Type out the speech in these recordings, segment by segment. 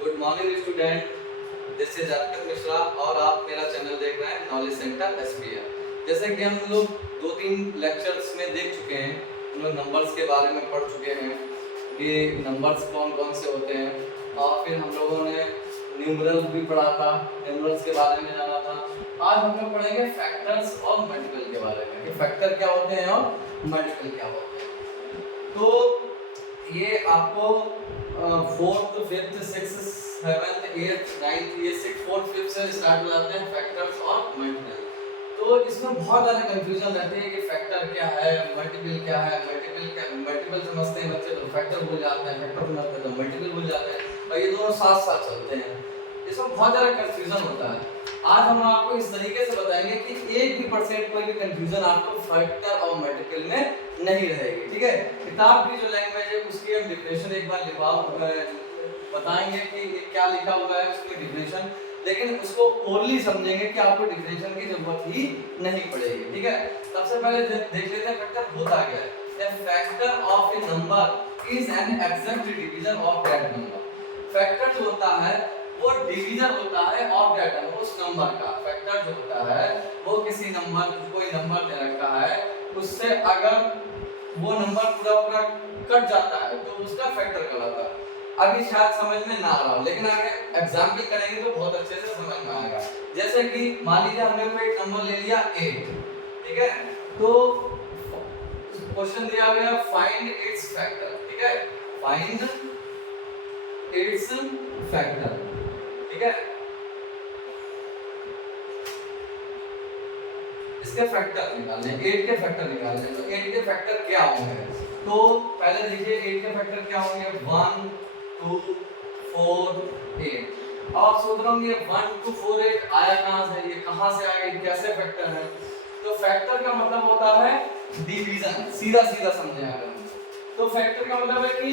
Good morning student, this is Arpit Mishra और आप मेरा चैनल देख रहे हैं नॉलेज सेंटर एसपीआर। जैसे कि हम लोग 2-3 लेक्चर्स में देख चुके हैं, हम लोग नंबर्स के बारे में पढ़ चुके हैं कि नंबर्स कौन कौन से होते हैं और फिर हम लोगों ने न्यूमरल भी पढ़ा था, न्यूमरल्स के बारे में जाना था। आज हम लोग पढ़ेंगे फैक्टर्स और मल्टीपल के बारे में कि फैक्टर क्या होते हैं और मल्टीपल क्या होते हैं। तो ये आपको 4th 5th 6th 7th 8th 9th ये 6 4th 5th से स्टार्ट हो जाते हैं फैक्टर्स और मल्टीपल। तो इसमें बहुत ज़्यादा कंफ्यूजन रहती है कि फैक्टर क्या है, मल्टीपल क्या है। मल्टीपल समझते हैं बच्चे तो फैक्टर भूल जाते हैं, फैक्टर समझते हैं तो मल्टीपल भूल जाते हैं और ये दोनों साथ साथ चलते हैं। इसमें बहुत ज़्यादा कंफ्यूजन होता है। आज हम आपको इस तरीके से बताएंगे कि 1% कोई भी कंफ्यूजन आपको फैक्टर और मल्टीपल में नहीं रहेगी। ठीक है, किताब की जो लैंग्वेज है उसकी हम डिफिनेशन एक बार बताएंगे कि क्या लिखा हुआ है उसकी डिफिनेशन, लेकिन उसको ओरली समझेंगे कि आपको डिफिनेशन की जरूरत ही नहीं पड़ेगी। ठीक है, सबसे पहले देख लेते हैं फैक्टर होता क्या है। A factor of a number is an exact divisor of that number। Factor जो होता है वो डिवीजर होता है ऑफ दैट नंबर, उस नंबर का। फैक्टर जो होता है वो किसी नंबर, कोई नंबर दे रखा है, उससे अगर वो नंबर पूरा कट जाता है तो उसका फैक्टर कहलाता है। अभी शायद समझ में ना आ रहा हो, लेकिन आगे एग्जाम्पल करेंगे तो बहुत अच्छे से समझ में आएगा। जैसे कि मान लीजिए हमने कोई एक नंबर ले लिया 8, ठीक है, तो क्वेश्चन दिया गया फाइंड इट्स फैक्टर। ठीक है, फाइंड इट्स फैक्टर। ठीक है, इसके फैक्टर निकालने, 8 के फैक्टर निकालने। तो 8 के फैक्टर क्या होंगे? तो पहले देखिए 8 के फैक्टर क्या होंगे। 1 2 4 8। अब आप सोच रहे होंगे 1 2 4 8 आया कहां से, ये कहां से आया, कैसे फैक्टर है? तो फैक्टर का मतलब होता है डिवीजन, सीधा सीधा समझे अगर। तो फैक्टर का मतलब है कि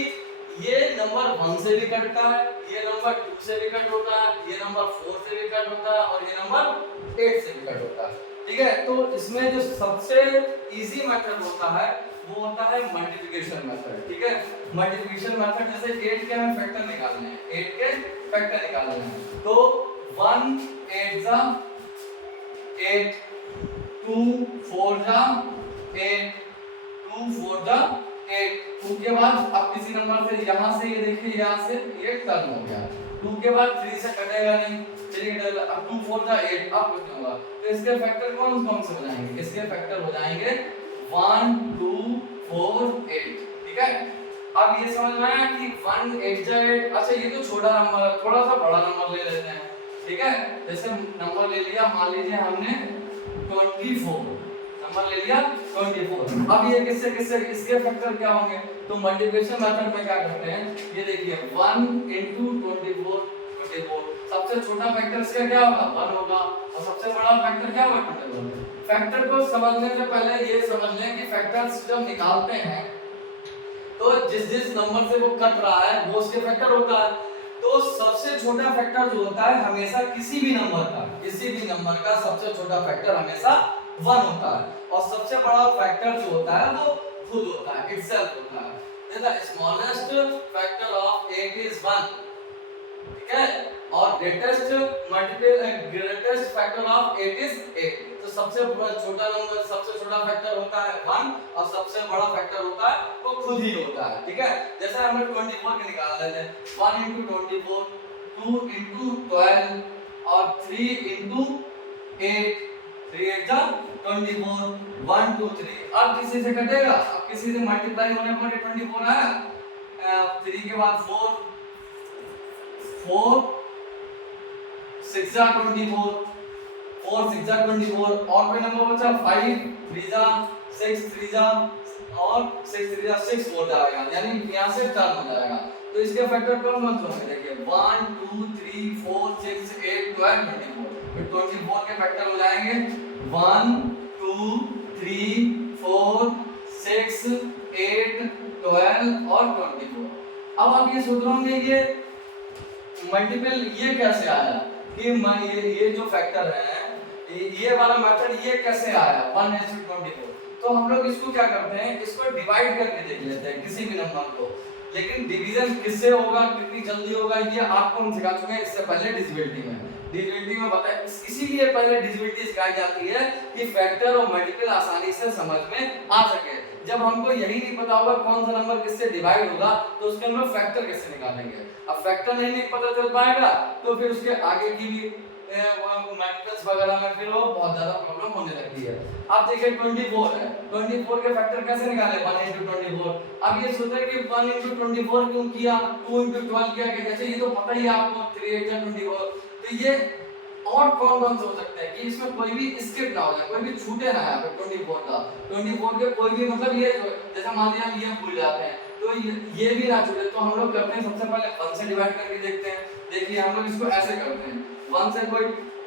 ये नंबर 1 से भी कटता है, ये नंबर 2 से भी कट होता है, ये नंबर 4 से भी कट होता है और ये नंबर 8 से भी कट होता है। ठीक है, तो इसमें जो सबसे इजी मेथड होता है वो होता है मल्टीप्लिकेशन मेथड। ठीक है, मल्टीप्लिकेशन मेथड, जैसे 8 के हमें फैक्टर निकालने हैं, 8 के फैक्टर निकालने हैं। तो 1 8 जा 8, 2 4 जा 8, 2 4 जा 8। 2 के बाद अब किसी नंबर से यहां से, ये देखिए यहां से ये टर्न हो गया। 2 के बाद 3 से कटेगा नहीं, चलिए कटेगा। अब 2 4 जा 8, अब कुछ नहीं होगा। तो इसके फैक्टर कौन कौन से हो जाएंगे? इसके फैक्टर हो जाएंगे 1 2 4 8। ठीक है, अब ये समझ में आया कि 1 8 जा 8। अच्छा, ये तो छोटा नंबर है, थोड़ा सा बड़ा नंबर ले लेते हैं। ठीक है, जैसे नंबर ले लिया, मान लीजिए हमने 24 नंबर ले लिया 24। अब ये किससे किससे इसके फैक्टर क्या होंगे? तो मल्टीप्लिकेशन मेथड में क्या करते हैं, ये देखिए 1 24 24। सबसे छोटा फैक्टर इसका क्या होगा? 1 होगा और सबसे बड़ा फैक्टर क्या होगा? 24। फैक्टर को समझने से पहले ये समझ लें कि फैक्टर्स जब निकालते हैं तो जिस जिस नंबर से वो कट रहा है वो उसके फैक्टर होता है। तो सबसे छोटा फैक्टर जो होता है हमेशा किसी भी नंबर का सबसे छोटा फैक्टर हमेशा 1 होता है और सबसे बड़ा फैक्टर जो होता है वो खुद होता है, इटसेल्फ होता है। The smallest factor of 8 is 1। ठीक है, और greatest factor of 8 is 8। तो सबसे छोटा नंबर, सबसे छोटा फैक्टर होता है 1 और सबसे बड़ा फैक्टर होता है वो खुद ही होता है। ठीक है, जैसे हमने 24 के निकाल लेते हैं, 1 into 24, 2 into 12 और 3 into 8, 3 8 जा 24, 1 2 3। अब किसी से कटेगा, अब किसी से मल्टीप्लाई होने पर 24 आया। 3 के बाद 4 4 6 जा 24, 4 6 जा 24 और कोई नंबर बचा 5 3 जा 6 3 जा और 6 3 जा 6 4 जाएगा, यानी यहां से टर्न हो जाएगा। तो इसके फैक्टर कौन कौन से होंगे? देखिए 1 2 3 4 6 8 12 24। फिर 24 के फैक्टर हो जाएंगे 1 2 3 4 6 8 12 और 24। अब आप ये सोच रहे होंगे ये मल्टीपल ये कैसे आया कि ये जो फैक्टर है ये वाला मेथड ये कैसे आया 1:24। तो हम लोग इसको क्या करते हैं, इसको डिवाइड करके देख लेते हैं किसी भी नंबर को। लेकिन डिवीजन किससे होगा, कितनी जल्दी होगा, ये आपको हम सिखा चुके हैं इससे पहले डिविजिबिलिटी में। डिविजिबिलिटी में बताया, इसीलिए पहले डिविजिबिलिटी सिखाई जाती है कि फैक्टर और मल्टीपल आसानी से समझ में आ सके। जब हमको यही नहीं पता होगा कौन सा नंबर किससे डिवाइड होगा तो उसके हम फैक्टर कैसे निकालेंगे। अब फैक्टर नहीं पता चल पाएगा तो फिर उसके आगे की भी मल्टीपल्स वगैरह में फिर वो बहुत ज्यादा प्रॉब्लम होने लगती है। अब देखिए 24 है, 24 के फैक्टर कैसे निकाले, 1 into 24। अब ये सोचे कि 1 into 24 क्यों किया, 2 into 12 किया, कैसे, ये तो पता ही आपको 3 8 24। तो ये और कौन से हो सकते हैं कि इसमें कोई भी स्किप ना हो जाए, कोई भी छूटे ना यहाँ पे 24 का, 24 के कोई भी मतलब ये जैसे मान लिया हम ये भूल जाते हैं तो ये भी ना छूटे। तो हम लोग करते हैं सबसे पहले 1 से डिवाइड करके देखते हैं। देखिए हम लोग इसको ऐसे करते हैं, 1 से कोई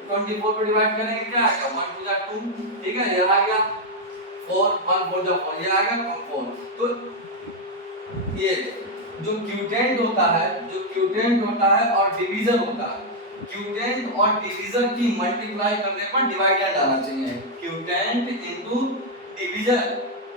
24 को डिवाइड करेंगे क्या आएगा, 1 2 2, ठीक है, ये आ गया 4, 1 4 4, ये आ गया 4। तो ये जो क्यूटेंट होता है, जो क्यूटेंट होता है और डिवीजर होता है, क्यूटेंट और डिवीजर की मल्टीप्लाई करने पर डिवाइडेंड आना चाहिए। क्यूटेंट इनटू डिवीजर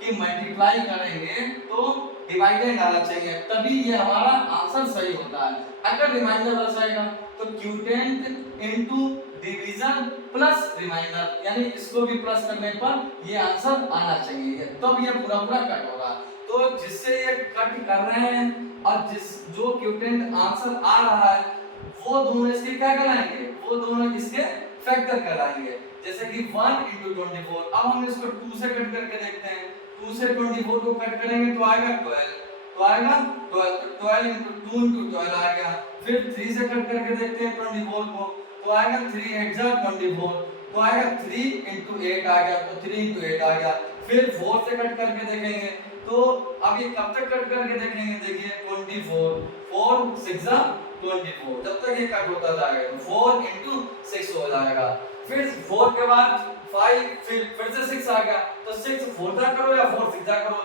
की मल्टीप्लाई करेंगे तो डिवाइडेंड आना चाहिए, तभी ये हमारा आंसर सही होता है। अगर रिमाइंडर रचेगा तो क्यूटेंट इनटू डिवीजन प्लस रिमाइंडर, यानी इसको भी प्लस करने पर ये आंसर आना चाहिए, तब ये पूरा कट होगा। तो जिससे ये कट कर रहे हैं और जिस जो क्यूटेंट आंसर आ रहा है वो दोनों इसके क्या कराएंगे, वो दोनों इसके फैक्टर कराएंगे। जैसे कि 1 into 24, अब हम इसको 2 से कट करके देखते हैं। 2 से 24 को कट करेंगे तो आएगा 12, तो आएगा 12, तो 12 into 2 into 12 आएगा। फिर 3 से कट करके देखते हैं 24 को, तो आएगा 3 8 जा 24, तो आएगा 3 into 8 आ गया, तो 3 into 8 आ गया। फिर 4 से कट करके देखेंगे तो अब ये कब तक कट करके देखेंगे, देखिए 24, 4 6 जा 24, जब तक ये कट होता जाएगा तो 4 into 6 हो जाएगा। फिर 4 के बाद 5, फिर से 6 आ गया, तो 6 4 जा करो या 4 6 जा करो।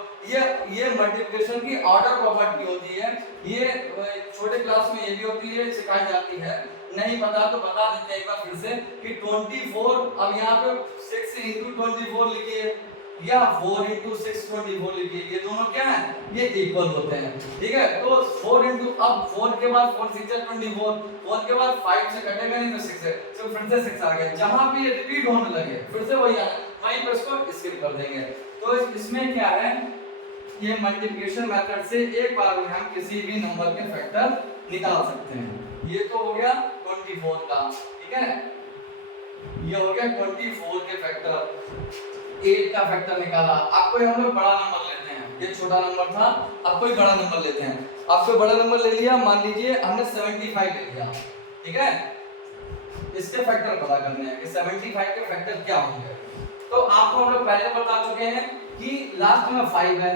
ये मल्टीप्लिकेशन की ऑर्डर प्रॉपर्टी होती है, ये छोटे क्लास में ये भी होती है, सिखाई जाती है। नहीं पता तो बता देते हैं एक बार फिर से कि 24, अब यहाँ पे 6 into 24 लिखिए या 4 into 6 24 लिखिए, ये दोनों क्या है, ये इक्वल होते हैं, ठीक है। तो 4 into, अब 4 के बाद 4 6 24, 4 के बाद 5 से कटेगा नहीं तो 6 है, तो फिर से 6 आ गया। जहां भी ये रिपीट होने लगे फिर से वही आना, वहीं पर इसको स्किप कर देंगे। तो इसमें क्या है, ये मल्टीप्लिकेशन मेथड से एक बार में हम किसी भी नंबर के फैक्टर निकाल सकते हैं। ये तो हो गया 24 का, ठीक है, ये हो गया 24 के फैक्टर। 8 का फैक्टर निकाला। अब कोई हम लोग बड़ा नंबर लेते हैं, ये छोटा नंबर था, अब कोई बड़ा नंबर लेते हैं। अब कोई बड़ा नंबर ले लिया, मान लीजिए हमने 75 ले लिया, ठीक है। इसके फैक्टर पता करने हैं कि 75 के फैक्टर क्या होंगे। तो आपको हम लोग पहले बता चुके हैं कि लास्ट में 5 है,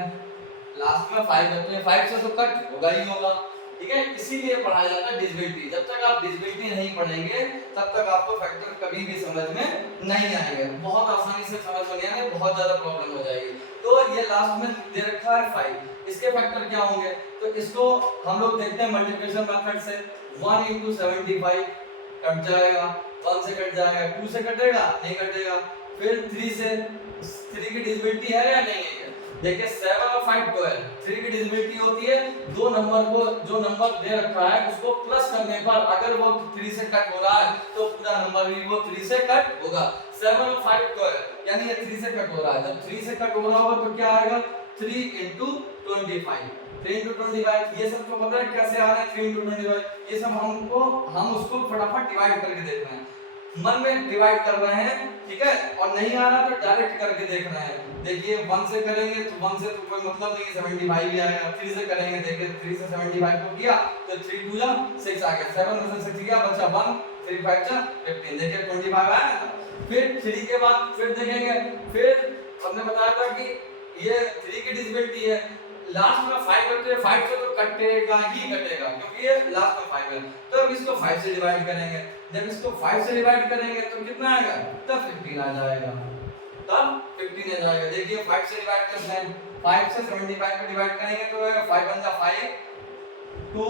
लास्ट में 5 है, तो ये 5 से तो कट होगा ही होगा, ठीक है। इसीलिए पढ़ाया जाता है डिविजिबिलिटी। जब तक आप डिविजिबिलिटी नहीं पढ़ेंगे तब तक आपको फैक्टर कभी भी समझ में नहीं आएंगे, बहुत आसानी से समझ में नहीं आएंगे, बहुत ज्यादा प्रॉब्लम हो जाएगी। तो ये लास्ट में दे रखा है 5, इसके फैक्टर क्या होंगे, तो इसको हम लोग देखते हैं मल्टीप्लिकेशन मेथड से। 1 into 75 कट जाएगा, 1 से कट जाएगा, 2 से कटेगा नहीं कटेगा, फिर 3 से, 3 की डिविजिबिलिटी है या नहीं है, देखिए 7 और 5 12, 3 की डिविजिबिलिटी होती है दो नंबर को, जो नंबर दे रखा है उसको प्लस करने पर अगर वो 3 से कट हो रहा है तो पूरा नंबर भी वो 3 से कट होगा। 7 और 5 12, यानी ये 3 से कट हो रहा है, जब 3 से कट हो रहा होगा तो क्या आएगा, 3 into 25, 3 into 25, ये सब को पता है कैसे आ रहा है 3 into 25, ये सब हम उसको फटाफट डिवाइड करके देख रहे हैं, मन में डिवाइड कर रहे हैं, ठीक है, और नहीं आ रहा तो डायरेक्ट करके देख रहे हैं। देखिए 1 से करेंगे तो 1 से तो कोई मतलब नहीं, 75 ही आएगा। 3 से करेंगे, देखिए 3 से 75 को किया तो 3 2 जा 6 आ गया, 7 में से 6 गया बचा 1, 3 5 जा 15, देखिए 25 आया। फिर 3 के बाद फिर देखेंगे, फिर हमने बताया था कि ये 3 की डिविजिबिलिटी है, लास्ट में 5 होते हैं, 5 से तो कटेगा ही कटेगा क्योंकि ये लास्ट में 5 है, तो अब इसको 5 से डिवाइड करेंगे। जब इसको 5 से डिवाइड करेंगे तो कितना आएगा, तब 15 आ जाएगा, तब 15 आ जाएगा। देखिए 5 से डिवाइड करते हैं, 5 से 75 को डिवाइड करेंगे तो 5 1 जा 5, 2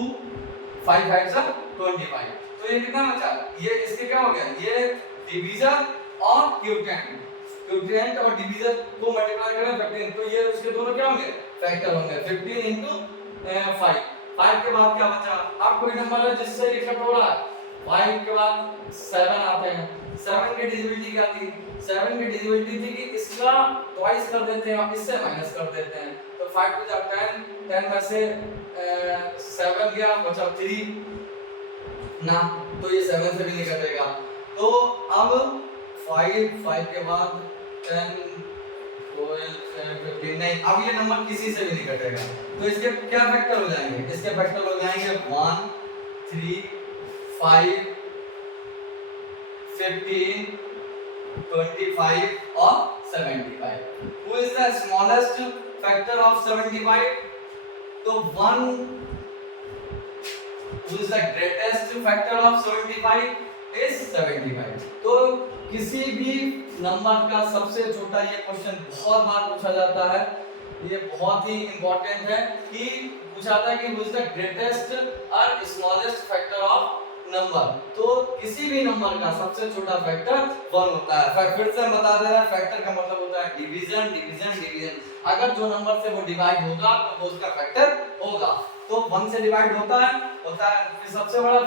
5 5 जा 25, तो ये कितना बचा, ये इसके क्या हो गया, ये डिवीजर और क्यूटेंट, क्यूटेंट और डिवीजर को मल्टीप्लाई करें 15, तो ये उसके दोनों क्या होंगे, फैक्टर होंगे। 15 into 5 5 के बाद क्या बचा? अब कोई नंबर है जिससे इफेक्ट हो रहा है, 5 के बाद 7 आते हैं। 7 की डिविजिबिलिटी क्या थी? 7 की डिविजिबिलिटी थी कि इसका ट्वाइस कर देते हैं और इससे माइनस कर देते हैं। तो 5 टू 10, 10 में से 7 गया, बचा 3 ना, तो ये 7 से भी नहीं कटेगा। तो अब 5 के बाद 10 12 15 नहीं, अब ये नंबर किसी से भी नहीं कटेगा। तो इसके क्या फैक्टर हो जाएंगे? इसके फैक्टर हो जाएंगे 1 3 5 15 25 और 75। Who is the smallest factor of 75? तो 1 who is the greatest factor of 75 is 75। तो किसी भी नंबर का सबसे छोटा, ये क्वेश्चन बहुत बार पूछा जाता है, ये बहुत ही इंपॉर्टेंट है कि पूछा था कि who is the greatest और smallest factor of नंबर। तो किसी भी नंबर का सबसे छोटा फैक्टर 1 होता है। फिर से बता दे रहा है, फैक्टर का मतलब होता है डिवीजन डिवीजन डिवीजन। अगर जो नंबर से वो डिवाइड होगा तो वो उसका फैक्टर होगा। तो 1 से डिवाइड होता है फिर सबसे बड़ा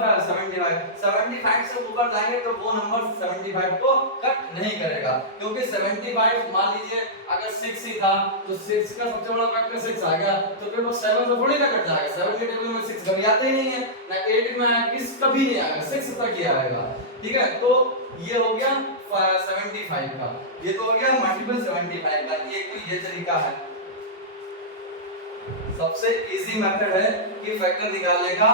75 से ऊपर जाएंगे तो वो नंबर 75 को कट नहीं करेगा, क्योंकि 75 मान लीजिए अगर 6 ही था तो 6 का सबसे बड़ा फैक्टर 6 आ गया, तो फिर वो 7 से थोड़ी ना कट जाएगा। 7 के टेबल में 6 कभी आता ही नहीं है, ना 8 में किस कभी नहीं आएगा, 6 तक ही आएगा। ठीक है, तो ये हो गया 75 का, ये तो हो गया मल्टीपल 75 का। एक तो ये तरीका है, सबसे इजी मेथड है कि फैक्टर निकालने का,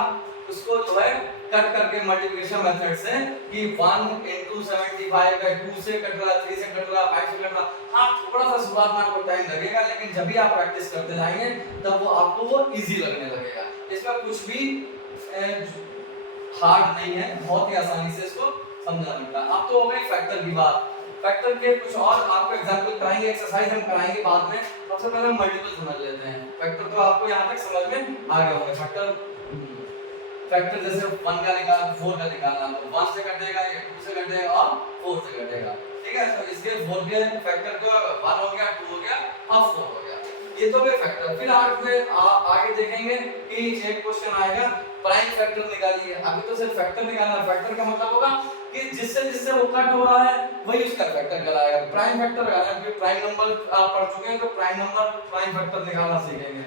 उसको जो है कट करके मल्टीप्लिकेशन मेथड से कि 1 into 75 है, 2 से कट रहा, 3 से कट रहा, 5 से कट रहा। हाँ, थोड़ा सा शुरुआत में आपको टाइम लगेगा, लेकिन जब भी आप प्रैक्टिस करते जाएंगे तब वो आपको वो इजी लगने लगेगा। इसका कुछ भी हार्ड नहीं है, बहुत ही आसानी से इसको समझा सकता है। अब तो हो गई फैक्टर की बात। फैक्टर के कुछ और आपको एग्जांपल कराएंगे, एक्सरसाइज हम कराएंगे बाद में। सबसे पहले हम मल्टीपल समझ लेते हैं। फैक्टर तो आपको यहां तक समझ में आ गया होगा। फैक्टर जैसे 1 का निकालना, 4 का निकालना, तो 1 से कटेगा, ये 2 से कटेगा और 4 से कटेगा। ठीक है, तो इसके 4 के फैक्टर जो 1 हो गया, 2 हो गया और 4 हो गया। ये तो वे फैक्टर। फिर आगे देखेंगे कि एक क्वेश्चन आएगा प्राइम फैक्टर निकालिए। अभी तो सिर्फ फैक्टर निकालना। फैक्टर का मतलब होगा कि जिससे जिससे वो कट हो रहा है वही उसका फैक्टर कहलाएगा। प्राइम फैक्टर कहलाएगा, फिर प्राइम नंबर आप पढ़ चुके हैं तो प्राइम नंबर प्राइम फैक्टर निकालना सीखेंगे।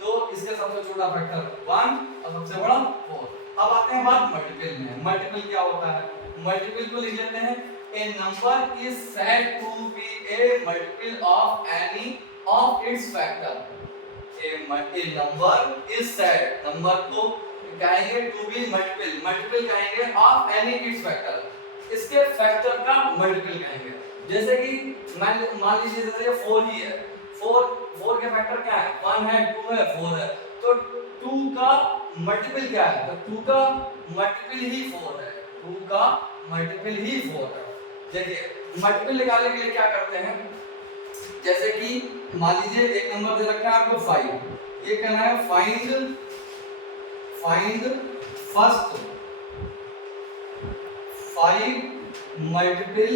तो इसके सबसे छोटा फैक्टर 1 और सबसे बड़ा 4। अब आते हैं बात मल्टीपल में। मल्टीपल क्या होता है? मल्टीपल को लिख लेते हैं, a number is said to be a multiple of any of its factor। a number is said, number को कहेंगे to be multiple, multiple कहेंगे of any its factor, इसके फैक्टर का मल्टीपल कहेंगे। जैसे कि मान लीजिए जैसे 4 ही है, 4 के फैक्टर क्या है? 1 है, 2 है, 4 है, तो 2 का मल्टीपल क्या है? तो 2 का मल्टीपल ही 4 है, 2 का मल्टीपल ही 4 है। देखिए मल्टीपल निकालने के लिए क्या करते हैं, जैसे कि मान लीजिए एक नंबर दे रखा है आपको 5, ये कहना है फाइंड फर्स्ट 5 मल्टीपल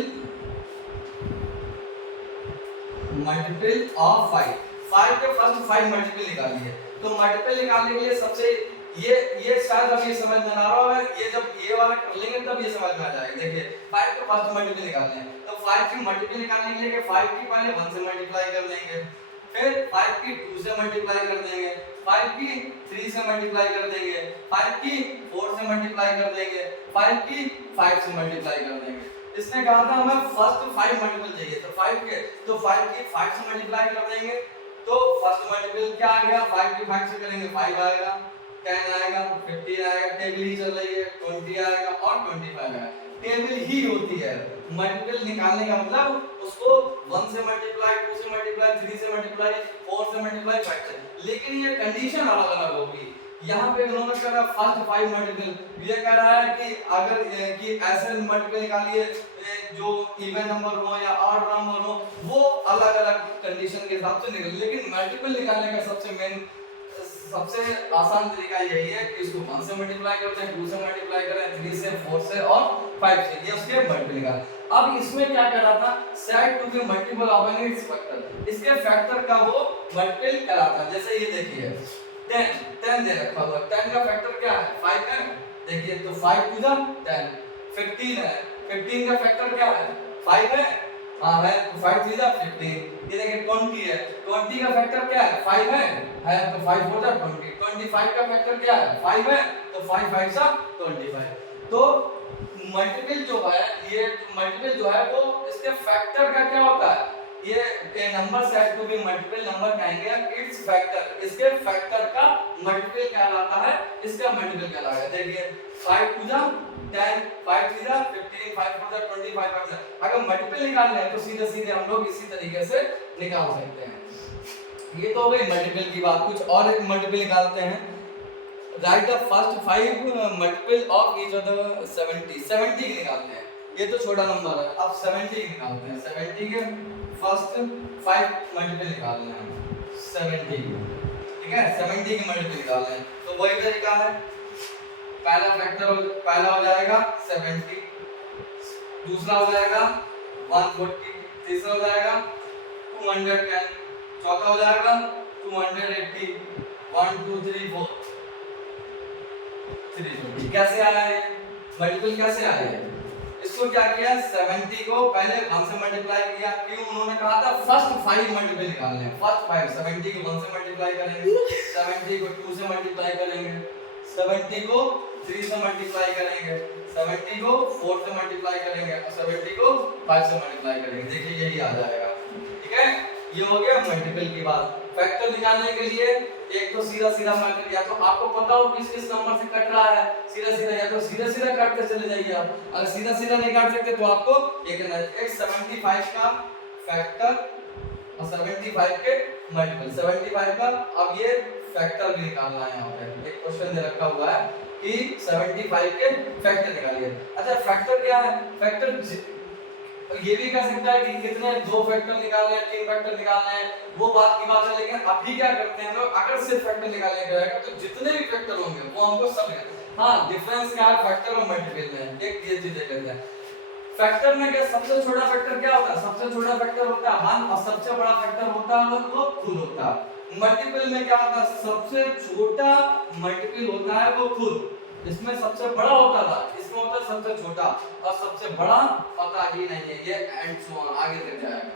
ऑफ 5 के फर्स्ट 5 मल्टीपल निकालिए। तो मल्टीपल निकालने के लिए सबसे ये शायद अब ये समझ में ना आ रहा है, ये जब ये वाला कर लेंगे तब ये समझ में आ जाएगा। देखिए 5 के फर्स्ट मल्टीपल निकालने हैं, तो 5 की मल्टीपल निकालने के लिए 5 की पहले 1 से मल्टीप्लाई कर देंगे, फिर 5 की 2 से मल्टीप्लाई कर देंगे, 5 की 3 से मल्टीप्लाई कर देंगे, 5 की 4 से मल्टीप्लाई कर देंगे, 5 की 5 से मल्टीप्लाई कर देंगे। इसने कहा था हमें फर्स्ट 5 मल्टीपल चाहिए, तो 5 की 5 से मल्टीप्लाई कर देंगे। तो फर्स्ट मल्टीपल क्या आ गया? 5 की 5 से करेंगे 5 आएगा, 10 आएगा, 15 आएगा, टेबल ही चल रही है, 20 आएगा और 25 आएगा। टेबल ही होती है। मल्टीपल निकालने का मतलब उसको 1 से मल्टीप्लाई, 2 से मल्टीप्लाई, 3 से मल्टीप्लाई, 4 से मल्टीप्लाई, 5 से। लेकिन ये कंडीशन अलग अलग होगी। यहाँ पे उन्होंने कह रहा फर्स्ट 5 मल्टीपल, ये कह रहा है कि अगर कि ऐसे मल्टीपल निकालिए जो इवन नंबर हो या ऑड नंबर हो, वो अलग अलग कंडीशन के हिसाब से निकले। लेकिन मल्टीपल निकालने का सबसे आसान तरीका यही है कि इसको 1 से मल्टीप्लाई करते हैं, 2 से मल्टीप्लाई करें, 3 से, 4 से और 5 से, ये उसके मल्टीपल निकाल। अब इसमें क्या कर रहा था? Said to be multiple of an its factor, इसके फैक्टर का वो मल्टीपल कराता है। जैसे ये देखिए 10 10 दे रखा हुआ, 10 का फैक्टर क्या है 5 है। देखिए तो 5 टू द 10, 15 है, 15 का फैक्टर क्या है 5 है, हाँ है, तो 5 थ्री द 15। ये देखिए 20 है, 20 का फैक्टर क्या है 5 है तो 5 फोर द 20, 25 का फैक्टर क्या है 5 है तो 5 5 सा 25। तो मल्टीपल जो है, ये मल्टीपल जो है वो इसके फैक्टर का क्या होता है, ये ए नंबर सेट को भी मल्टीपल नंबर कहेंगे, इट्स फैक्टर, इसके फैक्टर का मल्टीपल कहलाता है, इसका मल्टीपल कहलाएगा। देखिए 5 two the 10, 5 three the 15, 5 four the 25 5 अगर मल्टीपल निकालना है तो सीधे सीधे हम लोग इसी तरीके से निकाल सकते हैं। ये तो हो गई मल्टीपल की बात। कुछ और एक मल्टीपल निकालते हैं। Right the first 5 multiple of each of the 70 की निकालते हैं। ये तो छोटा नंबर है, अब 70 की निकालते हैं। 70 के फर्स्ट 5 मल्टीपल निकालने हैं 70 की, ठीक है, 70 की मल्टीपल निकालने हैं। तो वही तरीका है, पहला हो जाएगा 70, दूसरा हो जाएगा 140, तीसरा हो जाएगा 210, चौथा हो जाएगा 280, 1 2 3 4 320। कैसे आया है मल्टीपल, कैसे आया है? इसको क्या किया, 70 को पहले 1 से मल्टीप्लाई किया। क्यों, उन्होंने कहा था फर्स्ट 5 मल्टीपल निकालने हैं। फर्स्ट 5 70 को 1 से मल्टीप्लाई करेंगे, 70 को 2 से मल्टीप्लाई करेंगे, 70 को 3 से मल्टीप्लाई करेंगे, 70 को 4 से मल्टीप्लाई करेंगे और 70 को 5 से मल्टीप्लाई करेंगे। देखिए यही आ जाएगा, ठीक है। ये हो गया मल्टीपल की बात। फैक्टर निकालने के लिए एक तो सीधा सीधा मल्टीपल, या तो आपको पता हो किस किस नंबर से कट रहा है सीधा सीधा, या तो सीधा सीधा काटते चले जाइए आप। अगर सीधा सीधा नहीं काट सकते तो आपको एक 75 का फैक्टर और 75 के मल्टीपल 75 का। अब ये फैक्टर भी निकालना है। यहाँ पे एक क्वेश्चन दे रखा हुआ है कि 75 के फैक्टर निकालिए। अच्छा फैक्टर क्या है, फैक्टर ये भी कह सकता है कि कितने 2 फैक्टर निकालने हैं, 3 फैक्टर निकालने हैं, वो बात की बात है। लेकिन अभी क्या करते हैं लोग, अगर सिर्फ फैक्टर निकालने का रहेगा तो जितने भी फैक्टर होंगे वो हमको सब लेते हैं। हाँ डिफरेंस क्या है फैक्टर और मल्टीपल में, एक ये चीज देख लेते हैं। फैक्टर में क्या सबसे छोटा फैक्टर क्या होता है, सबसे छोटा फैक्टर होता है 1 और सबसे बड़ा फैक्टर होता है वो खुद होता है। मल्टीपल में क्या होता है, सबसे छोटा मल्टीपल होता है वो खुद, इसमें सबसे बड़ा होता था, इसमें होता है सबसे छोटा, और सबसे बड़ा पता ही नहीं है, ये एंड सो ऑन आगे तक जाएगा।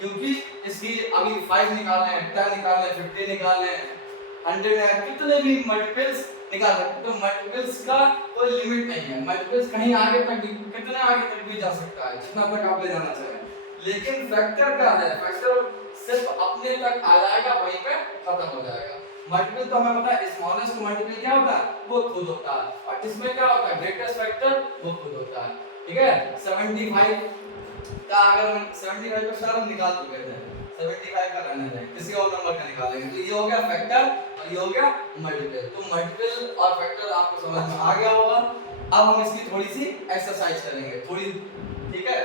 क्योंकि इसकी अभी 5 निकालने हैं, 10 निकालने हैं, 50 निकालने हैं, 100 है, कितने भी मल्टीपल्स निकाल सकते। तो मल्टीपल्स का कोई लिमिट नहीं है, मल्टीपल्स कहीं आगे तक भी, कितने आगे तक भी जा सकता है, जितना तक आप ले जाना चाहें। लेकिन फैक्टर क्या है, फैक्टर सिर्फ अपने तक आ जाएगा, वहीं पे खत्म हो जाएगा। मल्टीपल तो हमें पता है स्मॉलेस्ट मल्टीपल क्या होता है वो खुद होता है, और इसमें क्या होता है ग्रेटेस्ट फैक्टर वो खुद होता है, ठीक है। 75 का अगर हम 75 का सारा निकाल चुके थे, 75 का रहने दें, किसी और नंबर का निकालेंगे। तो ये हो गया फैक्टर और ये हो गया मल्टीपल। तो मल्टीपल और फैक्टर आपको समझ में आ गया होगा। अब हम इसकी थोड़ी सी एक्सरसाइज करेंगे थोड़ी, ठीक है।